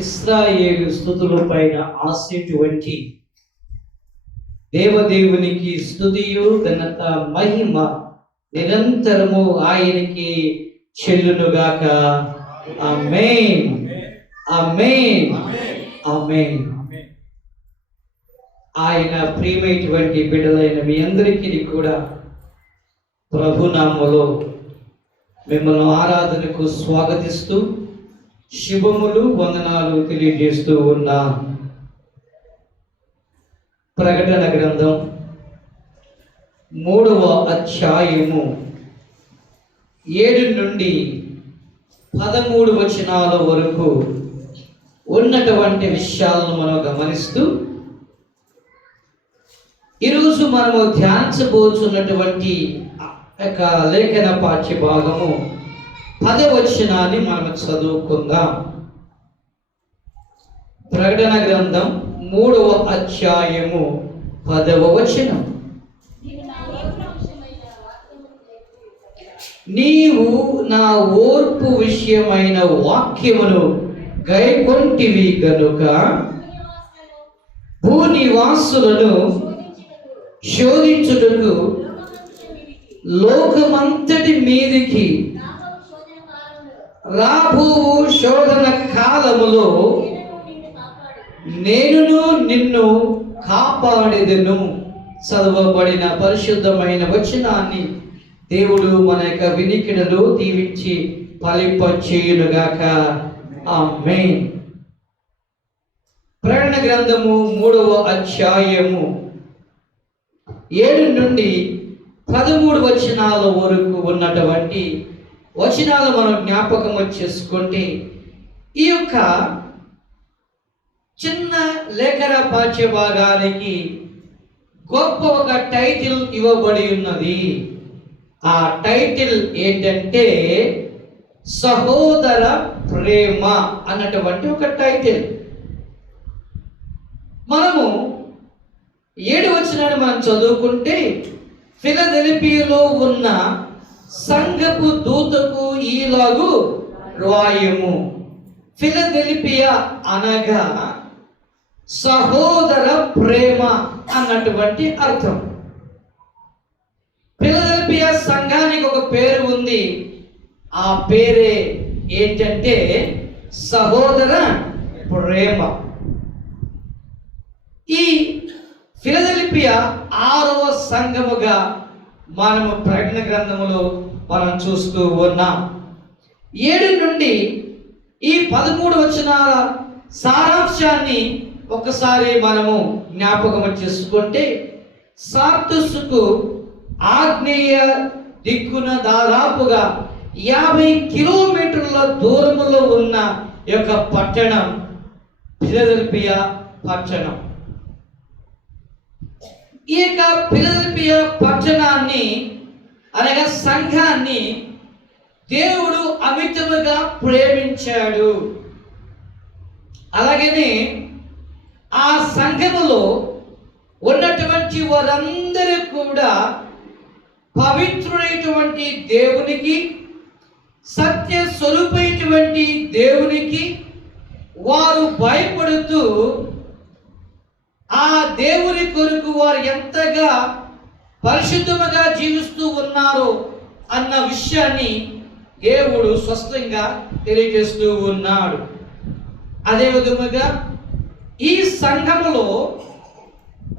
ఇశ్రాయేలు స్తుతుల పైన ఆసేటువంటి దేవదేవునికి స్తుతియు ఘనత మహిమ నిరంతరము ఆయనకి చెల్లునుగాక. ఆమేన్, ఆమేన్, ఆమేన్. ఆయన ప్రియమైనటువంటి బిడ్డలైన మీ అందరికీ కూడా ప్రభునామములో మిమ్మల్ని ఆరాధనకు స్వాగతిస్తూ శుభములు వందనాలు తెలియజేస్తూ ఉన్న ప్రకటన గ్రంథం 3వ అధ్యాయము 7 నుండి 13 వచనాల వరకు ఉన్నటువంటి విషయాలను మనం గమనిస్తూ ఈరోజు మనము ధ్యానించబోతున్నటువంటి యొక్క లేఖన పాఠ్య భాగము 10వ వచనాన్ని మనం చదువుకుందాం. ప్రకటన గ్రంథం 3వ అధ్యాయము 10వ వచనం. నీవు నా ఓర్పు విషయమైన వాక్యమును గైకొంటివి గనుక భూనివాసులను శోధించుటకు లోకమంతటి మీదికి రాబోవు శోధన కాలములో నేనును నిన్ను కాపాడెదను. చదవబడిన పరిశుద్ధమైన వచనాన్ని దేవుడు మన యొక్క వినికిడిలో దీవించి ఫలింపచేయునుగాక. ఆమేన్. ప్రకటన గ్రంథము 3వ అధ్యాయము 7 నుండి 13 వచనాల వరకు ఉన్నటువంటి వచనాలు మనం జ్ఞాపకం చేసుకుంటే ఈ యొక్క చిన్న లేఖన పాఠ్య భాగానికి గొప్ప ఒక టైటిల్ ఇవ్వబడి ఉన్నది. ఆ టైటిల్ ఏంటంటే సహోదర ప్రేమ అన్నటువంటి ఒక టైటిల్. మనము 7 వచనాన్ని మనం చదువుకుంటే ఫిలదెల్ఫియాలో ఉన్న సంఘపు దూతకు ఈలాగు రాయము. ఫిలదెల్ఫియా అనగా సహోదర ప్రేమ అన్నటువంటి అర్థం. ఫిలదెల్ఫియా సంఘానికి ఒక పేరు ఉంది. ఆ పేరే ఏంటంటే సహోదర ప్రేమ. ఈ ఫిలదెల్ఫియా 6వ సంఘముగా మనము ప్రకటన గ్రంథములో మనం చూస్తూ ఉన్నాం. 7 నుండి ఈ 13 వచనాల సారాంశాన్ని ఒకసారి మనము జ్ఞాపకం చేసుకుంటే సార్తుస్కు ఆగ్నేయ దిక్కున దాదాపుగా 50 కిలోమీటర్ల దూరములో ఉన్న యొక్క పట్టణం ఫిలదెల్ఫియా పట్టణం. ఈ యొక్క ఫిలదెల్ఫియా పట్టణాన్ని అనగా సంఘాన్ని దేవుడు అమితముగా ప్రేమించాడు. అలాగనే ఆ సంఘములో ఉన్నటువంటి వారందరూ కూడా పవిత్రుడైనటువంటి దేవునికి, సత్య స్వరూపైనటువంటి దేవునికి వారు భయపడుతూ ఆ దేవుని కొరకు వారు ఎంతగా పరిశుద్ధముగా జీవిస్తూ ఉన్నారో అన్న విషయాన్ని దేవుడు స్పష్టంగా తెలియజేస్తూ ఉన్నాడు. అదే విధముగా ఈ సంఘములో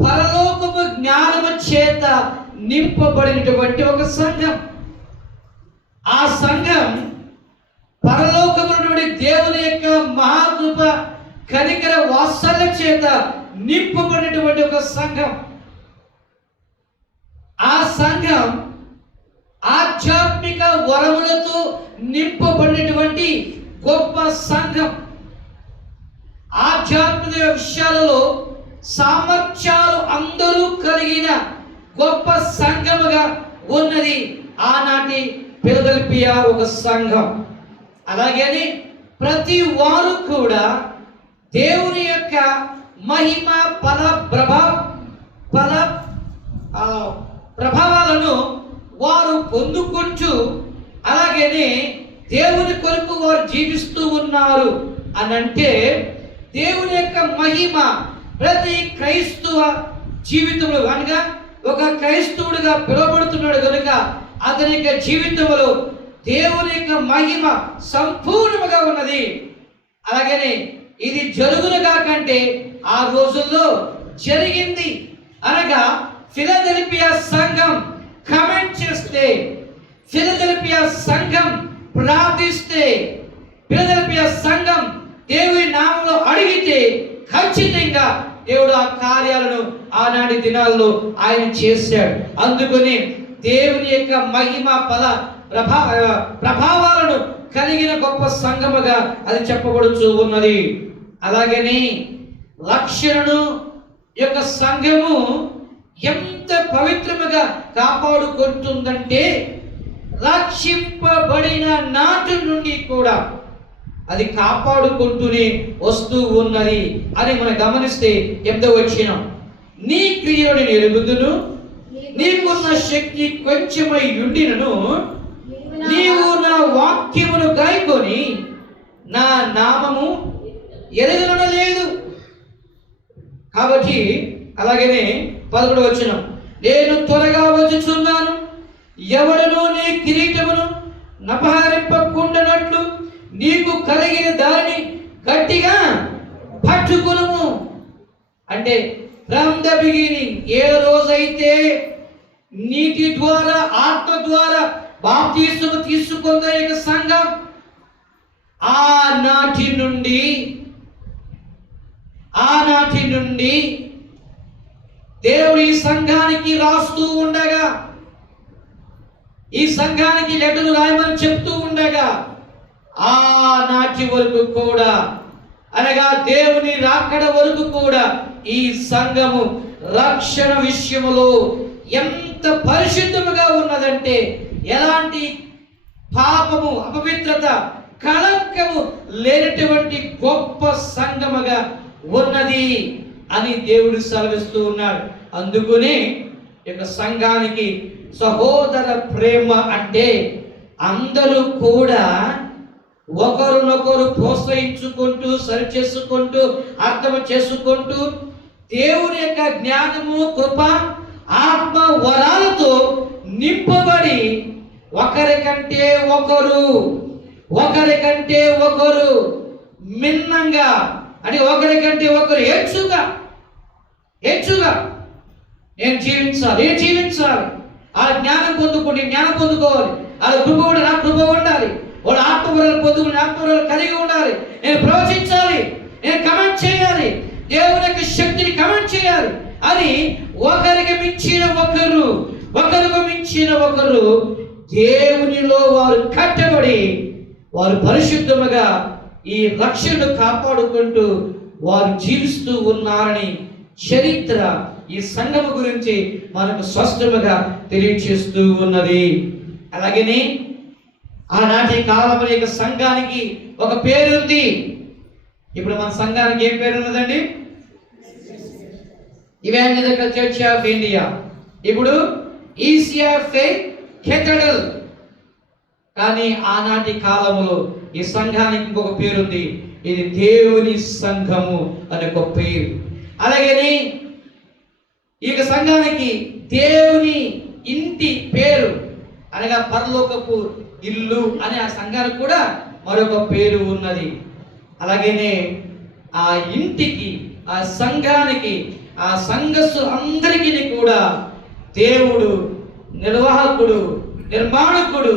పరలోకపు జ్ఞానము చేత నింపబడినటువంటి ఒక సంఘం. ఆ సంఘం పరలోకముల నుండి దేవుని యొక్క మహాకృప కనికర వాత్సల్య చేత నింపబడినటువంటి ఒక సంఘం. ఆ సంఘం ఆధ్యాత్మిక వరములతో నింపబడినటువంటి గొప్ప సంఘం. ఆధ్యాత్మిక విషయాలలో సామర్థ్యాలు అందరూ కలిగిన గొప్ప సంఘముగా ఉన్నది ఆనాటి ఫిలదెల్ఫియా ఒక సంఘం. అలాగని ప్రతి వారు కూడా దేవుని యొక్క మహిమ ప్రభావాలను వారు పొందుకుంటూ అలాగనే దేవుని కొరకు వారు జీవిస్తూ ఉన్నారు. అని అంటే దేవుని యొక్క మహిమ ప్రతి క్రైస్తవ జీవితంలో కనుక ఒక క్రైస్తవుడిగా పిలువబడుతున్నాడు కనుక అతని యొక్క జీవితంలో దేవుని యొక్క మహిమ సంపూర్ణముగా ఉన్నది. అలాగనే ఇది జరుగునుగా కంటే ఆ రోజుల్లో జరిగింది. అనగా ఫిలదెల్ఫియా సంఘం కమెంట్ చేస్తే, ఫిలదెల్ఫియా సంఘం ప్రార్థిస్తే, ఫిలదెల్ఫియా సంఘం దేవుని నామంలో అడిగితే ఖచ్చితంగా దేవుడు ఆ కార్యాలను ఆనాటి దినాల్లో ఆయన చేశాడు. అందుకని దేవుని యొక్క మహిమ ప్రభావాలను కలిగిన గొప్ప సంఘముగా అది చెప్పబడుతూ ఉన్నది. అలాగని రక్షణను యొక్క సంఘము ఎంత పవిత్రముగా కాపాడుకుంటుందంటే రక్షింపబడిన నాటి నుండి కూడా అది కాపాడుకుంటూనే వస్తూ ఉన్నది అని మనం గమనిస్తే 8వ వచనం, నీ క్రియలను ఎరుగుదును, నీకున్న శక్తి కొంచెమై ఉండినను నీవు నా వాక్యమును గాయకొని నా నామము ఎరగనలేదు. కాబట్టి అలాగనే 11వ వచనం, నేను త్వరగా వచ్చుచున్నాను, ఎవడను నీ కిరీటమును నపహరింపకుండానట్లు నీకు కలిగిన దానిని గట్టిగా పట్టుకును. అంటే ఫ్రమ్ ద బిగినింగ్, ఏ రోజైతే నీటి ద్వారా ఆత్మ ద్వారా బాప్తిస్మము తీసుకున్న యొక్క సంఘం ఆనాటి నుండి దేవుడు ఈ సంఘానికి రాస్తూ ఉండగా, ఈ సంఘానికి లెటర్లు రాయమని చెప్తూ ఉండగా ఆనాటి వరకు కూడా, అనగా దేవుని రాకడ వరకు కూడా ఈ సంఘము రక్షణ విషయములో ఎంత పరిశుద్ధముగా ఉన్నదంటే ఎలాంటి పాపము, అపవిత్రత, కళంకము లేనటువంటి గొప్ప సంఘముగా ఉన్నది అని దేవుడు సెలవిస్తూ ఉన్నాడు. అందుకనే ఇక సంఘానికి సహోదర ప్రేమ అంటే అందరూ కూడా ఒకరినొకరు ప్రోత్సహించుకుంటూ, సరిచేసుకుంటూ, అర్థం చేసుకుంటూ దేవుని యొక్క జ్ఞానము, కృప, ఆత్మ వరాలతో నింపబడి ఒకరికంటే ఒకరు మిన్నంగా అని ఒకరికంటే ఒకరు హెచ్చుగా నేను జీవించాలి, ఆ జ్ఞానం పొందుకోండి, జ్ఞానం పొందుకోవాలి, వాళ్ళ కృప కూడా నా కృప ఉండాలి, వాళ్ళ ఆత్మవరాలు పొందుకుని ఆత్మవరాలు కలిగి ఉండాలి, నేను ప్రవచించాలి, నేను కమెంట్ చేయాలి, దేవుని యొక్క శక్తిని కమెంట్ చేయాలి అని ఒకరికి మించిన ఒకరు దేవునిలో వారు కట్టబడి వారు పరిశుద్ధముగా ఈ రక్షణను కాపాడుకుంటూ వారు జీవిస్తూ ఉన్నారని చరిత్ర ఈ సంఘము గురించి మనకు స్పష్టముగా తెలియచేస్తూ ఉన్నది. అలాగనే ఆనాటి కాలంలో యొక్క సంఘానికి ఒక పేరుంది. ఇప్పుడు మన సంఘానికి ఏం పేరు ఉన్నదండి? Evangelical church of India. ఇప్పుడు ఈసియా ఫెయిత్ కేథడ్రల్. కానీ ఆనాటి కాలంలో ఈ సంఘానికి ఇంకొక పేరుంది, ఇది దేవుని సంఘము అనే ఒక పేరు. అలాగని ఈ సంఘానికి దేవుని ఇంటి పేరు అనగా పరలోకపు ఇల్లు అనే ఆ సంఘానికి కూడా మరొక పేరు ఉన్నది. అలాగనే ఆ ఇంటికి, ఆ సంఘానికి, ఆ సంఘస్థులందరికీ కూడా దేవుడు నిర్వాహకుడు, నిర్మాణకుడు,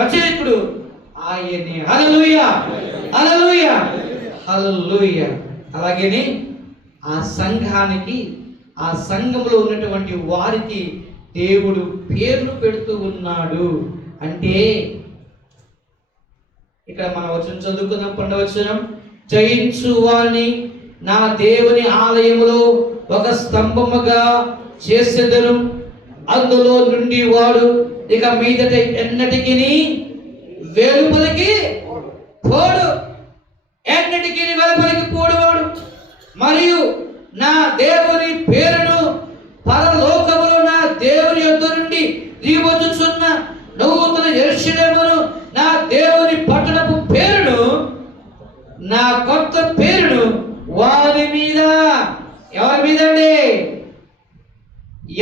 రచయికుడు ఆయనే. హల్లెలూయా, హల్లెలూయా, హల్లెలూయా. అలాగనే ఆ సంఘానికి, ఆ సంఘంలో ఉన్నటువంటి వారికి దేవుడు పేర్లు పెడుతూ ఉన్నాడు. అంటే ఇక్కడ మనం వచనం చదువుకుందాం. 12వ వచనం, జయించు వాని నా దేవుని ఆలయములో ఒక స్తంభముగా చేసేదను, అందులో నుండి వాడు ఇక మీదట ఎన్నటికి వెలుపలికి పోడు, ఎన్నటికి వెలుపలికి పోడువాడు. మరియు నా దేవుని పేరును పరలోకములో నా దేవుని యొద్ద నుండి దిగివచ్చుచున్న నూతన యెరూషలేమును, నా దేవుని పట్టణపు పేరును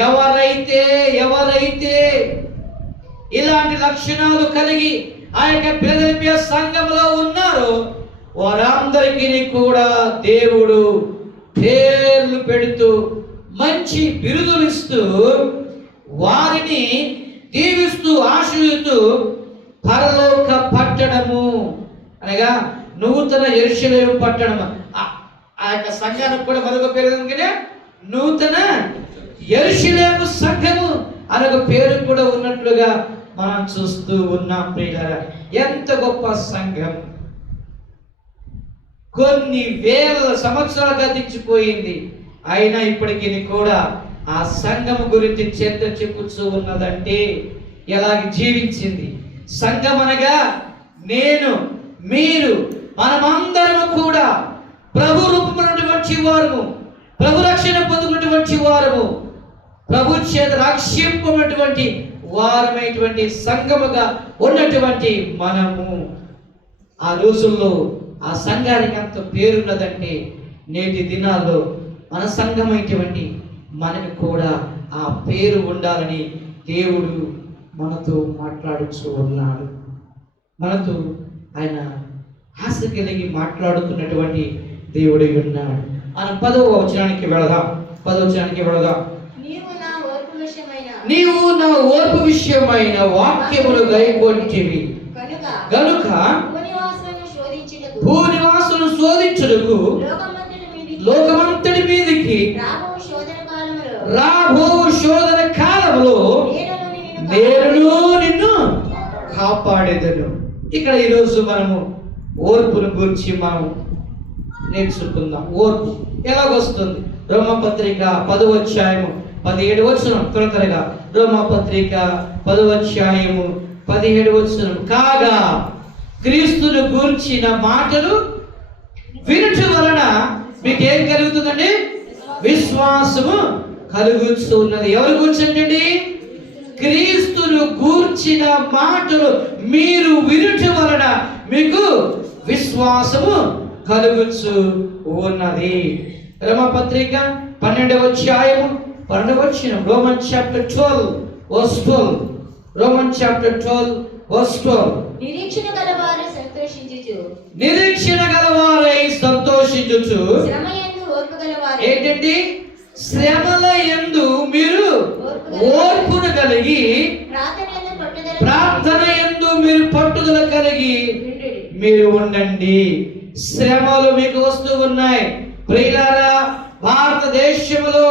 ఎవరైతే ఇలాంటి లక్షణాలు కలిగి ఆ యొక్క ఫిలదెల్ఫియా సంఘంలో ఉన్నారో వారందరికీ కూడా దేవుడు పేర్లు పెడుతూ మంచి బిరుదులు ఇస్తూ వారిని దీవిస్తూ ఆశీర్వదిస్తూ పరలోక పట్టణము అనగా నూతన యెరూషలేము పట్టణము. ఆ యొక్క సంఘానికి కూడా మరొక పేరు ఎందుకంటే నూతన యెరూషలేము సంఘము అనొక పేరు కూడా ఉన్నట్లుగా మనం చూస్తూ ఉన్నాం. ప్రియులారా, ఎంత గొప్ప సంఘం! కొన్ని వేల సంవత్సరాలు గతించిపోయింది, అయినా ఇప్పటికీ కూడా ఆ సంఘం గురించి చర్చ చెప్పుతూ ఉన్నదంటే ఎలాగ జీవించింది. సంఘం అనగా నేను, మీరు, మనమందరము కూడా ప్రభు రూపమైనటువంటి వారము, ప్రభు రక్షణ పొందుకున్నటువంటి వారము, ప్రభు చేత రక్షింపబడినటువంటి వారమైనటువంటి సంఘముగా ఉన్నటువంటి మనము. ఆ రోజుల్లో ఆ సంఘానికి అంత పేరున్నదంటే నేటి దినాల్లో మన సంఘమైనటువంటి మనకు కూడా ఆ పేరు ఉండాలని దేవుడు మనతో మాట్లాడుతూ ఉన్నాడు. మనతో ఆయన ఆశ కలిగి మాట్లాడుతున్నటువంటి దేవుడై ఉన్నాడు. మనం 10వ వచనానికి వెళదాం. నీవు నా ఓర్పు విషయమైన వాక్యములు గైకొంటివి గనుక భూనివాసులను శోధించుటకు లోకమంతటి మీదికి రాబో శోధన కాలములో నేను నిన్ను కాపాడేదను. ఇక్కడ ఈరోజు మనము ఓర్పును గురించి మనం నేర్చుకుందాం. ఓర్పు ఎలాగొస్తుంది? రోమపత్రిక 10వ అధ్యాయము 17వ వచనం. త్వరగా రోమపత్రిక 10వ అధ్యాయము 17వ వచనం. కాగా క్రీస్తును గూర్చిన మాటలు వినుట వలన మీకేం కలుగుతుందండి? విశ్వాసము కలుగుతున్నది. ఎవరు కూర్చోండి? క్రీస్తును గూర్చిన మాటలు మీరు వినుట వలన మీకు విశ్వాసము కలుగుచు ఉన్నది. రోమపత్రిక 12వ అధ్యాయము 12వ వచనం. Roman chapter 12 verse 12. Roman chapter 12 verse 12. నిరీక్షణ గలవారై సంతోషించుచు శ్రమయందు ఓర్పు గలవారై. ఏంటండి? శ్రమల యందు మీరు ఓర్పును కలిగి, ప్రార్థన యందు మీరు పట్టుదల కలిగి మీరు ఉండండి. శ్రమలు మీకు వస్తూ ఉన్నాయి ప్రియులారా. భారతదేశంలో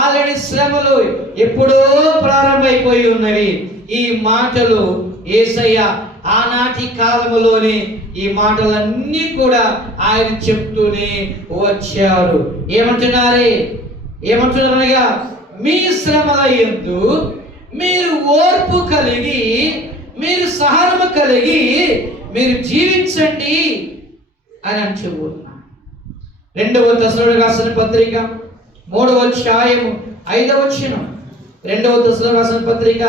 ఆల్రెడీ శ్రమలు ఎప్పుడో ప్రారంభమైపోయి ఉన్నవి. ఈ మాటలు యేసయ్య ఆనాటి కాలంలోనే ఈ మాటలన్నీ కూడా ఆయన చెప్తూనే వచ్చారు. ఏమంటున్నారనగా మీ శ్రమల యందు మీరు ఓర్పు కలిగి, మీరు సహనము కలిగి మీరు జీవించండి అని అంటున్నారు. 2వ తెస్సలోనికీయులకు రాసిన పత్రిక 3వ అధ్యాయము 5వ వచనం. 2వ తెస్సలోనికీయులకు రాసిన పత్రిక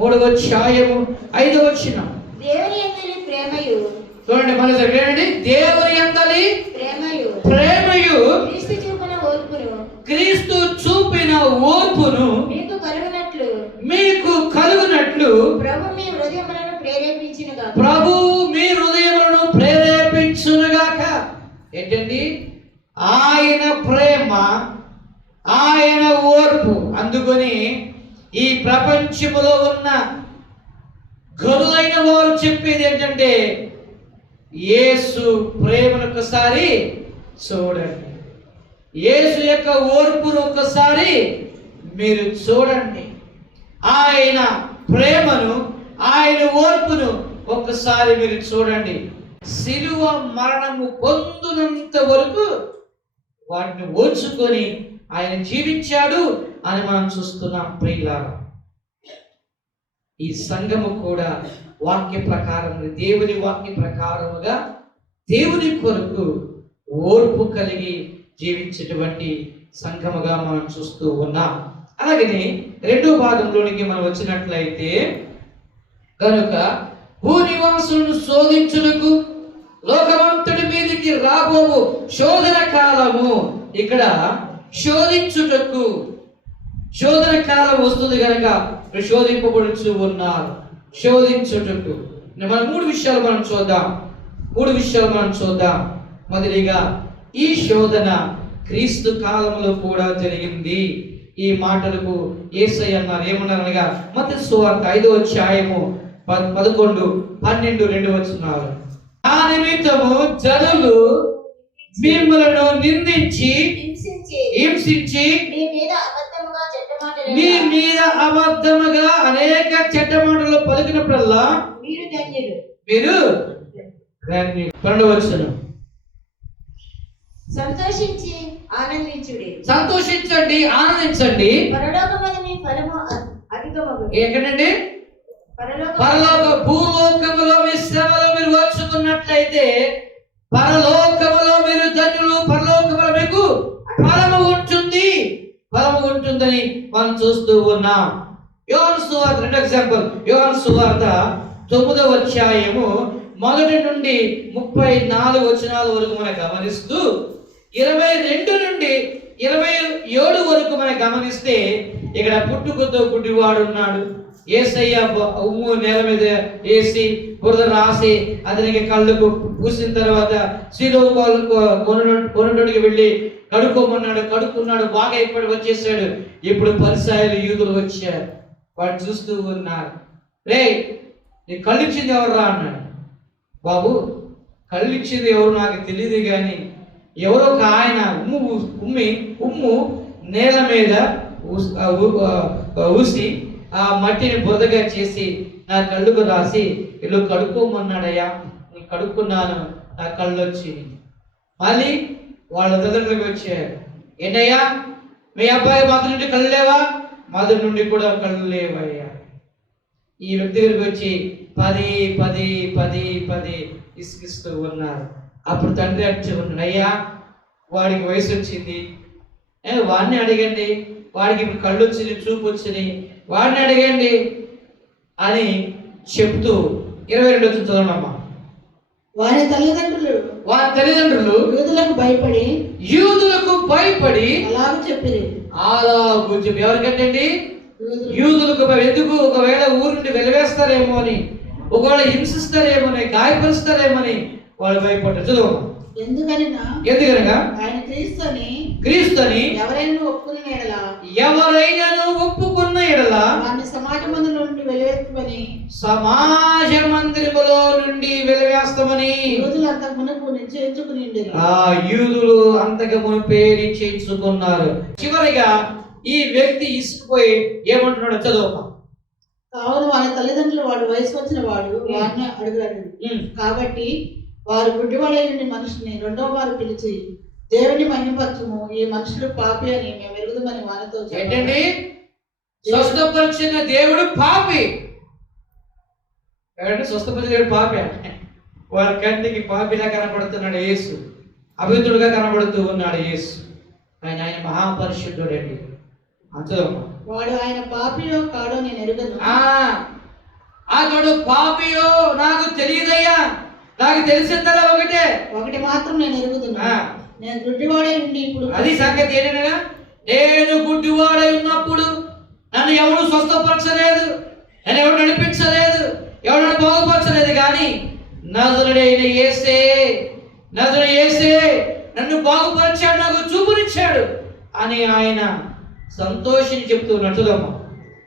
3వ అధ్యాయము 5వ వచనం. దేవుని యందలి ప్రేమయు, చూడండి మన దగ్గరండి, దేవుని యందలి ప్రేమయు క్రీస్తు చూపిన ఓర్పును మీకు కలుగునట్లు ప్రభు మీ హృదయములను ప్రేరేపించునుగాక. ఏంటండి? ఆయన ప్రేమ, ఆయన ఓర్పు. అందుకొని ఈ ప్రపంచములో ఉన్న గనులైన వారు చెప్పేది ఏంటంటే యేసు ప్రేమను ఒకసారి చూడండి, యేసు యొక్క ఓర్పును ఒకసారి మీరు చూడండి, ఆయన ప్రేమను, ఆయన ఓర్పును ఒక్కసారి మీరు చూడండి. శిలువ మరణము పొందునంత వరకు వాటిని ఓర్చుకొని ఆయన జీవించాడు అని మనం చూస్తున్నాం. ప్రియులారా, ఈ సంఘము కూడా వాక్య ప్రకారం, దేవుని వాక్య ప్రకారముగా దేవుని కొరకు ఓర్పు కలిగి జీవించేటువంటి సంఘముగా మనం చూస్తూ ఉన్నాం. అలాగనే 2వ భాగంలోనికి మనం వచ్చినట్లయితే, కనుక భూనివాసులను శోధించుటకు లోకమంతటి మీదకి రాబోవు శోధన కాలము. ఇక్కడ శోధించుటకు, శోధన కాలం వస్తుంది కనుక శోధింపబడుచు ఉన్నారు. శోధించుటకు మన మూడు విషయాలు మనం చూద్దాం. మొదటిగా ఈ శోధన క్రీస్తు కాలంలో కూడా జరిగింది. ఈ మాటలకు యేసయ్య అన్నారు. ఏమన్నారనగా మత్తయి సువార్త 5వ అధ్యాయము 11, 12, 2 వచనాలు. ఆ నిమిత్తము జనులు మిమ్మలను నిందించి హింసించి మీ మీద అబద్ధముగా అనేక చెడ్డ మాటలు పలికినప్పుడల్లా మీరు 12వ వచనం సంతోషించండి, ఆనందించండి. ఎక్కడండి? భూలోకములో మీ శ్రమలో మీరు ఓర్చుకున్నట్లయితే పరలోకములో మీరు ధన్యులు, పరలోకములో మీకు ఫలము ఉంటుందని మనం చూస్తూ ఉన్నాం. యోహాను సువార్త 2 ఎగ్జాంపుల్. యోహాను సువార్త 9వ అధ్యాయము 1 నుండి 34 వచనాల వరకు మనం గమనిస్తూ 22 నుండి 27 వరకు మనం గమనిస్తే ఇక్కడ పుట్టుకతో గుడ్డివాడు ఉన్నాడు. యేసయ్య ఉమ్ము నేల మీద వేసి బురద రాసి అతనికి కళ్ళకు పూసిన తర్వాత కొనుటోడికి వెళ్ళి కడుక్కోమన్నాడు. కడుక్కున్నాడు, బాగా ఇప్పటి వచ్చేసాడు. ఇప్పుడు పరిసయ్యులు, యూదులు వచ్చారు. వాడు చూస్తూ ఉన్నారు. రే, నీ కళ్ళిచ్చింది ఎవర్రా అన్నాడు. బాబు, కళ్ళిచ్చింది ఎవరు నాకు తెలియదు, కానీ ఎవరో ఒక ఆయన ఉమ్ము నేల మీద ఊసి ఆ మట్టిని బురదగా చేసి నా కళ్ళుకు రాసి ఇల్లు కడుక్కోమన్నాడయ్యా. నేను కడుక్కున్నాను, నా కళ్ళు వచ్చి. మళ్ళీ వాళ్ళ తల్లిదండ్రులకు వచ్చారు. ఏంటయ్యా, మీ అబ్బాయి మాతృ నుండి కళ్ళు లేవా? మాతృ నుండి కూడా కళ్ళు లేవయ్యా. ఈ వ్యక్తి దగ్గరికి వచ్చి 10 ఇసుకిస్తూ ఉన్నారు. అప్పుడు తండ్రి వచ్చి ఉన్నాడు. అయ్యా, వాడికి వయసు వచ్చింది, వాడిని అడగండి. వాడికి ఇప్పుడు కళ్ళు వచ్చింది, చూపు వచ్చినాయి, వాడిని అడగండి అని చెప్తూ 22 వచ్చి చదవనమ్మా. వారి తల్లిదండ్రులు యూదులకు భయపడి అలాగూ చెప్పి ఎవరికంటండి? యూదులకు. ఎందుకు? ఒకవేళ ఊరు నుండి వెలివేస్తారేమో అని, ఒకవేళ హింసిస్తారేమో అని, గాయపరుస్తారేమో అని వాళ్ళు భయపడ్డారు. చదువు. ఎందుకనగా ఆయన క్రీస్తుని ఎవరైనా ఒప్పుకున్న ఎడల సమాజ మందిరములో నుండి వెలివేస్తామని యూదులు అంతకు మునిపే నిశ్చయించుకున్నారు. చివరిగా ఈ వ్యక్తి ఇసుకుపోయి ఏమంటున్నాడు? చదువు. కావున వారి తల్లిదండ్రులు వాడు వయసు వచ్చిన వాడు వాడిని అడుగురాడు. కాబట్టి వారు గుడ్డివాళ్ళని మనిషిని రెండవ వారు పిలిచి దేవుని మహిమపరచుము, ఈ మనుషులు పాపి అని మేము ఎరుగుదమని వారితో. ఏంటండి? స్వస్థపరిచిన దేవుడు పాపి. స్వస్థపరిచిన దేవుడు పాపి. వారి కంటికి పాపిలా కనపడుతున్నాడు యేసు, అభివృద్ధుడుగా కనబడుతూ ఉన్నాడు యేసు. ఆయన మహాపరిశుద్ధుడు అండి. వాడు ఆయన పాపియో కాడో నేను ఎరుగను. అతడు పాపియో నాకు తెలియదయ్యా, నాకు తెలిసిందల్లా ఒకటి మాత్రం నేను ఎరుగుతున్నా, నేను గుడ్డివాడై ఉండి ఇప్పుడు. అది సంగతి ఏంటనగా, నేను గుడ్డివాడై ఉన్నప్పుడు నన్ను ఎవరు స్వస్థపరచలేదు, నన్ను ఎవరు నడిపించలేదు, ఎవరు బాగుపరచలేదు, కానీ నజరుడైన యేసే నన్ను బాగుపరిచాడు, నాకు చూపునిచ్చాడు అని ఆయన సంతోషించి చెప్తున్నట్టుదమ్మా.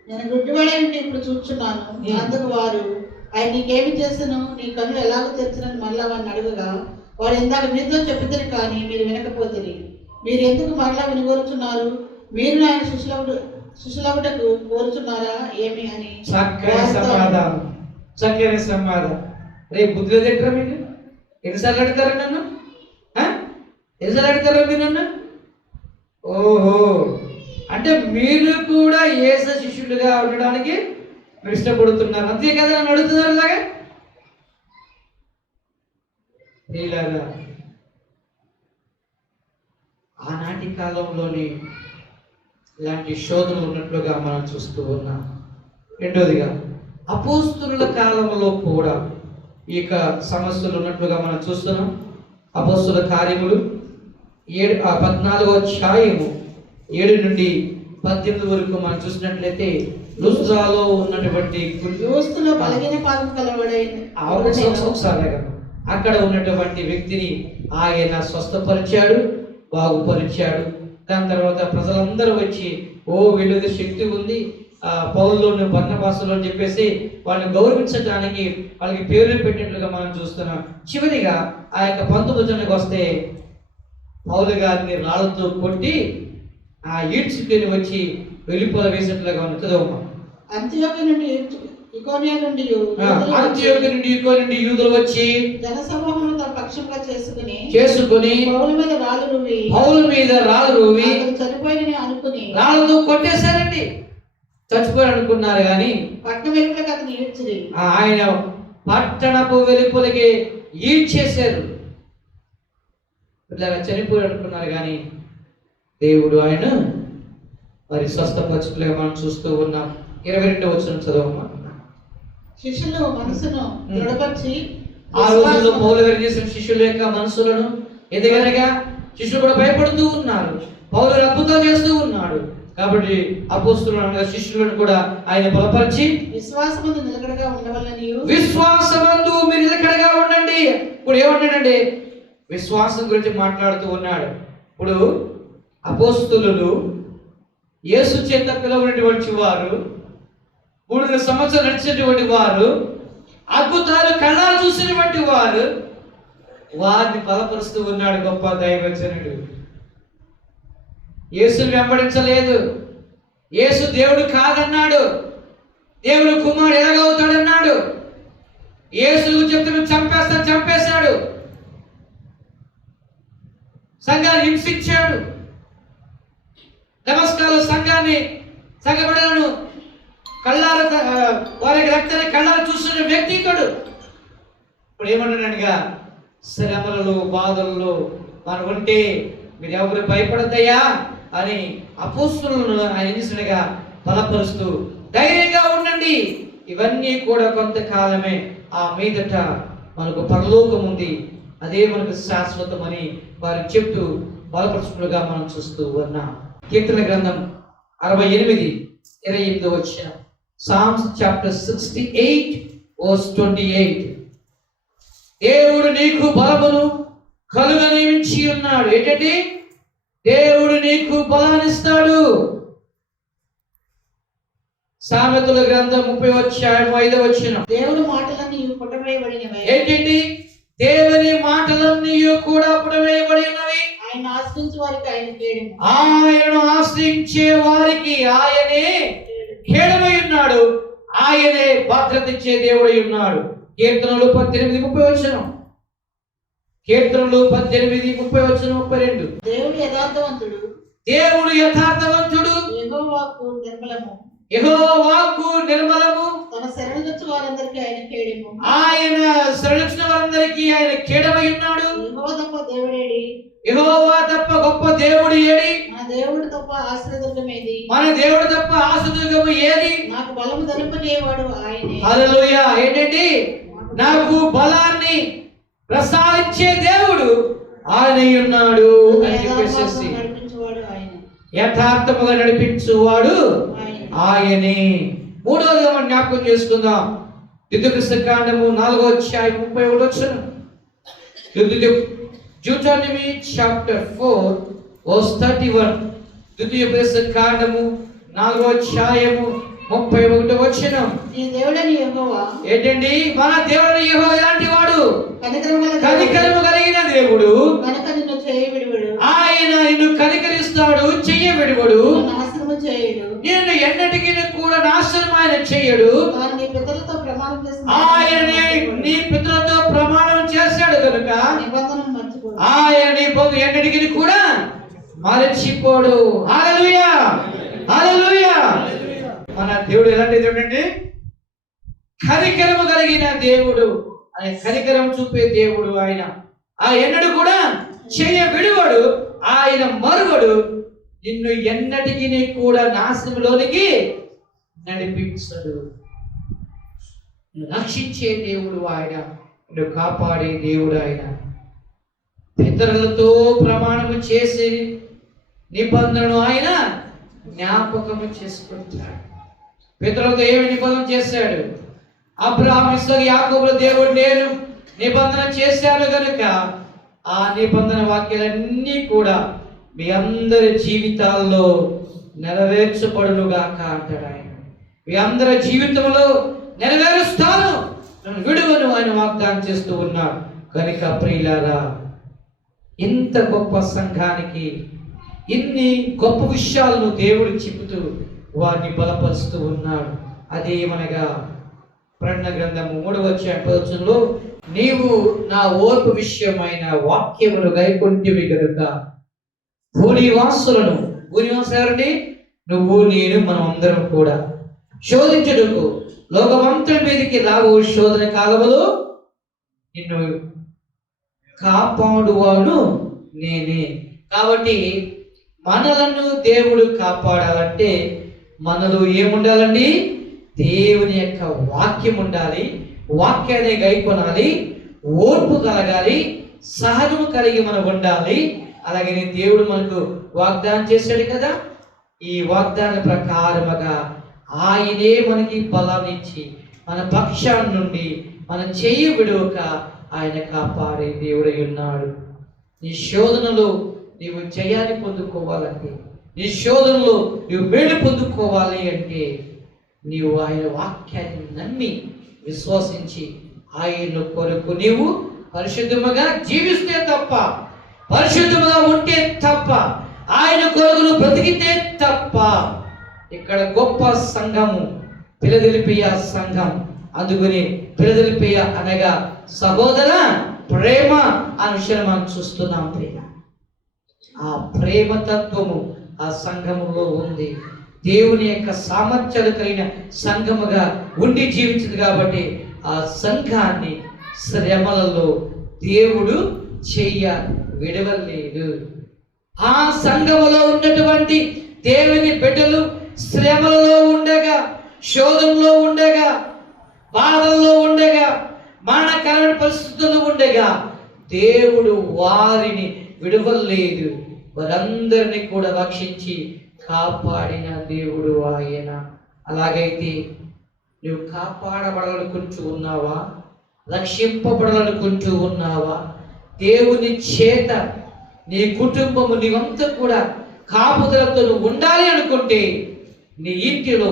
నేను గుడ్డివాడై ఉండి ఇప్పుడు చూస్తున్నాను. అందుకు వారు ఆయన నీకేమి చేస్తాను, నీ కన్నులు ఎలాగో తెరిచినని మళ్ళా వాడిని అడుగుగా, వాడు ఇందాక మీతో చెప్పుతారు కానీ మీరు వినకపోతే మీరు ఎందుకు మరలా వినగోరుచున్నారు? మీరు ఆయన శిష్యులవుటకు కోరుచున్నారా ఏమి అని. చక్కని సమాధానం. రేపు బుద్ధి దగ్గర మీకు ఎన్నిసార్లు అడుగుతారు నన్ను? ఎన్నిసార్లు అడుగుతారా మీరు నన్ను? ఓహో, అంటే మీరు కూడా యేసు శిష్యులుగా ఉండడానికి మీరు ఇష్టపడుతున్నారు, అంతే కదా నన్ను అడుగుతున్నారు ఇలాగా. ఆనాటి కాలంలోని ఇలాంటి శోధనలు ఉన్నట్లుగా మనం చూస్తూ ఉన్నాం. రెండోదిగా అపోస్తుల కాలంలో కూడా ఈ సమస్యలు ఉన్నట్లుగా మనం చూస్తున్నాం. అపోస్తుల కార్యములు 14వ అధ్యాయము 7 నుండి 18 వరకు మనం చూసినట్లయితే లుస్త్రాలో ఉన్నటువంటి యూస్తులో బలహీన పాదము కలవాడైన ఒకసారి అక్కడ ఉన్నటువంటి వ్యక్తిని ఆయన స్వస్థపరిచాడు, బాగుపరిచాడు. దాని తర్వాత ప్రజలందరూ వచ్చి వీళ్ళది శక్తి ఉంది, పౌలులోను బర్నబాసులో అని చెప్పేసి వాళ్ళని గౌరవించడానికి వాళ్ళకి పేర్లు పెట్టినట్లుగా మనం చూస్తున్నాం. చివరిగా ఆ యొక్క 19 వస్తే పౌలు గారిని రాళ్ళతో కొట్టి ఆ ఈడ్చుకొని వచ్చి వెలుపల వేసినట్లుగా ఉంది. చదవమ్మా. అంత్యోక్య నుండి ఇకోనియా నుండి యూదులు వచ్చి జనసమూహమును తమ పక్షంగా చేసుకుని పౌలు మీద రాళ్ళు రూవి చనిపోయిన అనుకుని రాళ్ళతో కొట్టేశారండి. చచ్చిపోయి అనుకున్నారు కానీ పట్టణ వెలుపలకి అతను ఈడ్చిరి. ఆయన పట్టణపు వెలుపలకి ఈడ్చేశారు. పిల్లలు చనిపోయి అనుకున్నారు కానీ దేవుడు ఆయన మరి స్వస్థపరచులుగా మనం చూస్తూ ఉన్నాం. 22వ వచనం చదవమ్మా. శిష్యులు మనసును దృఢపరిచి ఆ రోజుల్లో పౌలు గారు చేసిన శిష్యుల యొక్క మనసులను ఎదగనగా శిష్యులు కూడా భయపడుతూ ఉన్నారు. పౌలు అద్భుతాలు చేస్తూ ఉన్నాడు కాబట్టి అపోస్తలులు శిష్యులను కూడా ఆయన బలపరిచి విశ్వాసమందు నిలకడగా ఉండవాలని విశ్వాసమందు మీరు నిలకడగా ఉండండి. ఇప్పుడు ఏమన్నాడండి? విశ్వాసం గురించి మాట్లాడుతూ ఉన్నాడు. ఇప్పుడు అపోస్తలులు యేసు చేత పిలువబడినటువంటి వారు, 3 సంవత్సరాలు నడిచినటువంటి వారు, అద్భుతాలు కళ్ళారు చూసినటువంటి వారు, వారిని బలపరుస్తూ ఉన్నాడు గొప్ప దైవజనుడు. యేసుని వెంబడించలేదు. యేసు దేవుడు కాదన్నాడు. దేవుడు కుమారుడు ఎలాగవుతాడన్నాడు. యేసు చెప్తే చంపేశాడు. సంఘాన్ని హింసించాడు. దమస్కాలో సంఘబిడ్డలను వారికి రక్తాన్ని కళ్ళారా చూస్తున్న వ్యక్తి ఇతడు. ఇప్పుడు ఏమన్నాడనగా శ్రమలలో బాధలలో మనం ఉంటే మీరు ఎవరు భయపడద్దయ్యా అని అపోస్తలులను ఆయన చేసినగా బలపరుస్తూ ధైర్యంగా ఉండండి, ఇవన్నీ కూడా కొంతకాలమే, ఆ మీదట మనకు పరలోకం ఉంది, అదే మనకు శాశ్వతం అని వారు చెప్తూ బలపరుచుకులుగా మనం చూస్తూ ఉన్నాం. కీర్తన గ్రంథం 68:28 వచ్చిన Psalms chapter 68 verse 28. దేవుడు నీకు బలమును కలుగ నియమించి ఉన్నాడు. ఏంటంటే దేవుడు నీకు బలాన్నిస్తాడు. సామెతల గ్రంథం 30:5 దేవుడు మాటలన్నీ పుటవేయబడినవి. ఏంటండి? దేవుని మాటలన్నీ కూడా పుటవేయబడి ఉన్నవి. ఆయన ఆశ్రయించే వారికి ఆయన కేడము. ఆయనను ఆశ్రయించే వారికి ఆయనే కేడమై ఉన్నాడు. ఆయనే భద్రత ఇచ్చే దేవుడై ఉన్నాడు. కీర్తనలు 18:30. కీర్తనలు 18:30-32. దేవుడు యథార్థవంతుడు. దేవుడు యథార్థవంతుడు. యెహోవా వాక్కు నిర్మలము. తన శరణుజొచ్చు వారందరికీ ఆయన కేడము. ఆయన శరణుజొచ్చిన వారందరికీ ఆయన కేడమై ఉన్నాడు. యెహోవా తప్ప దేవుడేడి? యెహోవా తప్ప గొప్ప దేవుడు ఏడి? మన దేవుడు తప్ప ఆశ్రయదుర్గం ఏది? మన దేవుడు తప్ప ఆశ్రయదుర్గం ఏది? నాకు బలము దొరకనేవాడు ఆయనే. హల్లెలూయా. ఏంటండి? నాకు బలాన్ని ప్రసాదించే దేవుడు ఆయనే ఉన్నాడు అని చెప్పేసి యథార్థముగా నడిపించువాడు ఆయనే. 3వదిగా మనం జ్ఞాపకం చేసుకుందాం. ద్వితీయోపదేశకాండము 4:31. Deuteronomy chapter 4:31. ద్వితీయోపదేశకాండము 4:31. నీ దేవుడని యెహోవా ఏంటండి? మన దేవుడని యెహోవా ఎలాంటి వాడు? కనికరము కలిగిన దేవుడు. కనుక నిన్ను చేయవిడువడు. ఆయన నిన్ను కనికరిస్తాడు, చెయ్యవిడువడు, నాశనము చేయడు. నిన్ను ఎన్నటికీ కూడా నాశనం ఆయన చేయడు. ఆయన నీ పితరులతో ప్రమాణం చేశాడు కనుక నిబంధనను మర్చిపోడు. ఆయన నిబంధన ఎన్నటికీ కూడా మరచిపోడు. హల్లెలూయా, హల్లెలూయా. మన దేవుడు ఎలాంటి దేవుడు అండి? కనికరము కలిగిన దేవుడు. ఆయన కనికరం చూపే దేవుడు. ఆయన ఎన్నడూ కూడా చెయ్య విడువడు, ఆయన మరుగడు, నిన్ను ఎన్నటికీ కూడా నాశనంలోనికి నడిపించడు. రక్షించే దేవుడు ఆయన, నిన్ను కాపాడే దేవుడు ఆయన. పితరులతో ప్రమాణము చేసి నిబంధనను ఆయన జ్ఞాపకము చేసుకుంటాడు. పితరులతో ఏమి నిబంధన చేశాడు? అబ్రహాము, ఇస్సాకు, యాకోబుల దేవుడు నేను నిబంధన చేశాను కనుక ఆ నిబంధన వాక్యాలన్నీ కూడా మీ అందరి జీవితాల్లో నెరవేర్చబడునుగాక అంటాడు ఆయన. మీ అందరి జీవితంలో నెరవేరుస్తాను, నన్ను విడువను ఆయన వాగ్దానం చేస్తూ ఉన్నాడు. కనుక ప్రియులారా, ఇంత గొప్ప సంఘానికి ఇన్ని గొప్ప విషయాలను దేవుడు చెబుతూ వారిని బలపరుస్తూ ఉన్నాడు. అదేమనగా ప్రకటన గ్రంథము 3:10 నీవు నా ఓర్పు విషయమైన వాక్యమును గైకొంటివి గనుక భూనివాసులను, భూనివాసులు ఎవరండి? నువ్వు, నేను, మనం అందరం కూడా శోధించుటకు లోకమంతటి మీదకి రావు శోధన కాలములో నిన్ను కాపాడువాడు నేనే. కాబట్టి మనలను దేవుడు కాపాడాలంటే మనలో ఏముండాలండి? దేవుని యొక్క వాక్యం ఉండాలి, వాక్యాన్ని గైకొనాలి, ఓర్పు కలగాలి, సహనము కలిగి మనం ఉండాలి. అలాగే దేవుడు మనకు వాగ్దానం చేశాడు కదా, ఈ వాగ్దాన ప్రకారముగా ఆయనే మనకి బలాన్నిచ్చి మన పక్షాన్ని నుండి మన చెయ్యి విడవక ఆయన కాపాడే దేవుడై ఉన్నాడు. నీ శోధనలో నీవు జయాన్ని పొందుకోవాలంటే, నీ శోధనలో నీవు మేలు పొందుకోవాలి అంటే నీవు ఆయన వాక్యాన్ని నమ్మి విశ్వసించి ఆయన కొరకు నీవు పరిశుద్ధముగా జీవిస్తే తప్ప, పరిశుద్ధముగా ఉంటే తప్ప, ఆయన కొరకు నువ్వు బ్రతికితే తప్ప. ఇక్కడ గొప్ప సంఘము ఫిలదెల్ఫియా సంఘం. అందుకని ఫిలదెల్ఫియా అనగా సహోదర ప్రేమ అనే విషయాన్ని మనం చూస్తున్నాం. ప్రియ, ఆ ప్రేమ తత్వము ఆ సంఘములో ఉంది. దేవుని యొక్క సామర్థ్యాలు కలిగిన సంఘముగా ఉండి జీవించింది కాబట్టి ఆ సంఘాన్ని శ్రమలలో దేవుడు చెయ్య విడవలేదు. ఆ సంఘములో ఉన్నటువంటి దేవుని బిడ్డలు శ్రమలలో ఉండగా, శోధనలో ఉండగా, బాధల్లో ఉండగా, మరణకరమైన పరిస్థితుల్లో ఉండగా దేవుడు వారిని విడవలేదు. వారందరినీ కూడా రక్షించి కాపాడిన దేవుడు ఆయన. అలాగైతే నువ్వు కాపాడబడాలనుకుంటూ ఉన్నావా? రక్షింపబడాలనుకుంటూ ఉన్నావా? దేవుని చేత నీ కుటుంబము నీవంతా కూడా కాపుదలతో నువ్వు ఉండాలి అనుకుంటే నీ ఇంటిలో,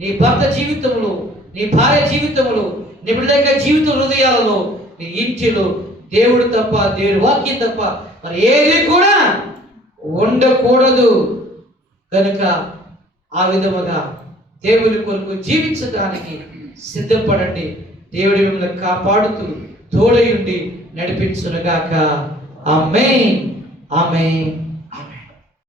నీ భర్త జీవితంలో, నీ భార్య జీవితంలో, నీ బిడ్డల జీవితం హృదయాలలో, నీ ఇంటిలో దేవుడు తప్ప, దేవుడి వాక్యం తప్ప మరి ఏది కూడా ఉండకూడదు. కనుక ఆ విధముగా దేవుని కొరకు జీవించడానికి సిద్ధపడండి. దేవుడి మిమ్మల్ని కాపాడుతూ తోడయుండి నడిపించునుగాక. ఆమేన్, ఆమేన్.